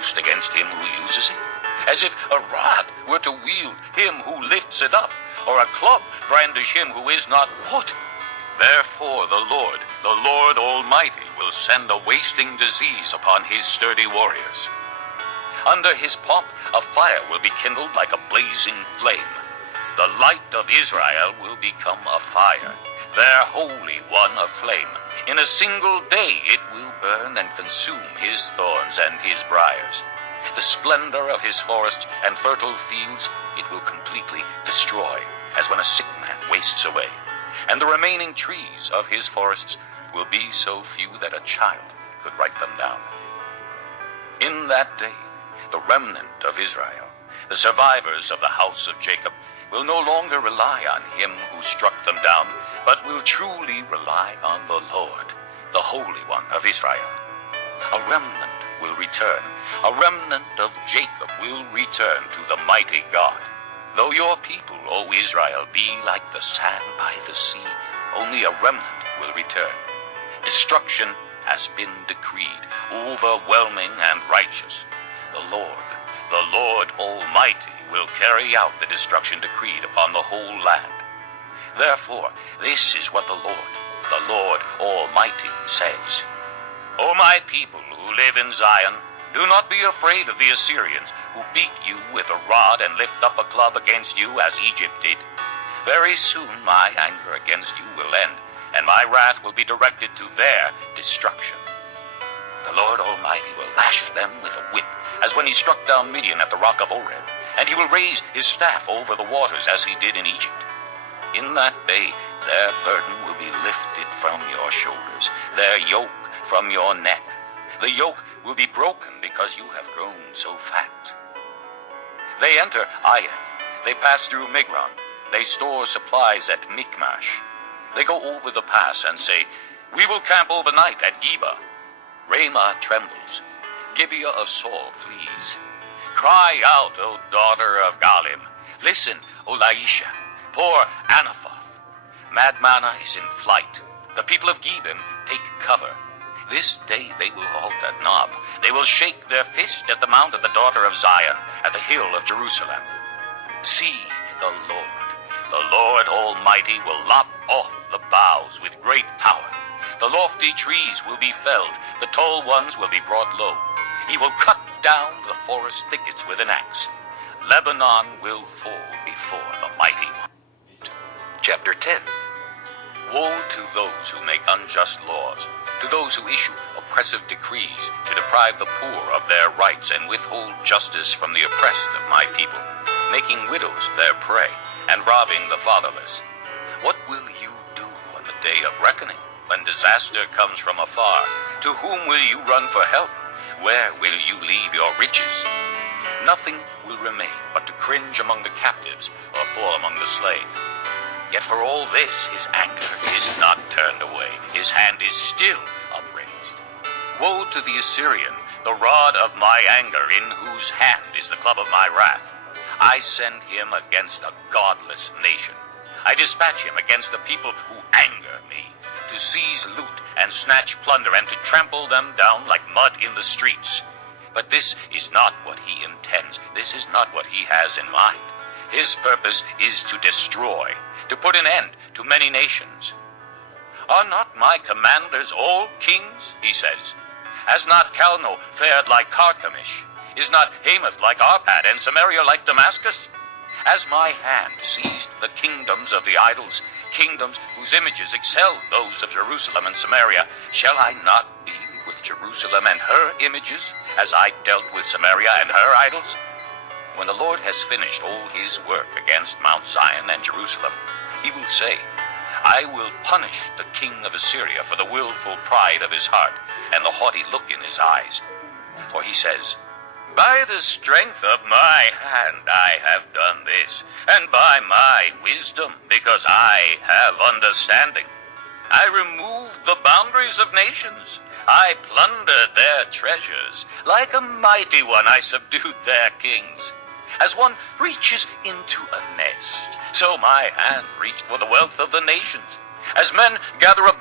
boast against him who uses it, as if a rod were to wield him who lifts it up, or a club brandish him who is not put. Therefore the Lord Almighty, will send a wasting disease upon his sturdy warriors. Under his pomp a fire will be kindled like a blazing flame. The light of Israel will become a fire, their Holy One a flame. In a single day it will burn and consume his thorns and his briars. The splendor of his forests and fertile fields it will completely destroy, as when a sick man wastes away. And the remaining trees of his forests will be so few that a child could write them down. In that day, the remnant of Israel, the survivors of the house of Jacob, will no longer rely on him who struck them down, but will truly rely on the Lord, the Holy One of Israel. A remnant will return. A remnant of Jacob will return to the mighty God. Though your people, O Israel, be like the sand by the sea, only a remnant will return. Destruction has been decreed, overwhelming and righteous. The Lord Almighty, will carry out the destruction decreed upon the whole land. Therefore, this is what the Lord Almighty says. O my people who live in Zion, do not be afraid of the Assyrians, who beat you with a rod and lift up a club against you as Egypt did. Very soon my anger against you will end, and my wrath will be directed to their destruction. The Lord Almighty will lash them with a whip, as when he struck down Midian at the rock of Oreb, and he will raise his staff over the waters as he did in Egypt. In that day their burden will be lifted from your shoulders, their yoke from your neck. The yoke will be broken because you have grown so fat. They enter Aiath, they pass through Migron, they store supplies at Michmash. They go over the pass and say, we will camp overnight at Geba. Ramah trembles, Gibeah of Saul flees. Cry out, O daughter of Galim. Listen, O Laisha. Poor Anathoth. Madmanah is in flight. The people of Gebim take cover. This day they will halt at Nob. They will shake their fist at the mount of the daughter of Zion, at the hill of Jerusalem. See, the Lord Almighty will lop off the boughs with great power. The lofty trees will be felled, the tall ones will be brought low. He will cut down the forest thickets with an axe. Lebanon will fall before the mighty one. Chapter 10. Woe to those who make unjust laws, to those who issue oppressive decrees to deprive the poor of their rights and withhold justice from the oppressed of my people, making widows their prey and robbing the fatherless. What will you do on the day of reckoning, when disaster comes from afar? To whom will you run for help? Where will you leave your riches? Nothing will remain but to cringe among the captives or fall among the slain. Yet for all this his anger is not turned away, his hand is still upraised. Woe to the Assyrian, the rod of my anger, in whose hand is the club of my wrath. I send him against a godless nation. I dispatch him against the people who anger me, to seize loot and snatch plunder and to trample them down like mud in the streets. But this is not what he intends. This is not what he has in mind. His purpose is to destroy, to put an end to many nations. Are not my commanders all kings, he says? Has not Calno fared like Carchemish? Is not Hamath like Arpad, and Samaria like Damascus? Has my hand seized the kingdoms of the idols, kingdoms whose images excel those of Jerusalem and Samaria? Shall I not deal with Jerusalem and her images, as I dealt with Samaria and her idols? When the Lord has finished all his work against Mount Zion and Jerusalem, he will say, I will punish the king of Assyria for the willful pride of his heart and the haughty look in his eyes. For he says, by the strength of my hand I have done this, and by my wisdom, because I have understanding. I removed the boundaries of nations. I plundered their treasures. Like a mighty one I subdued their kings. As one reaches into a nest, so my hand reached for the wealth of the nations. As men gather about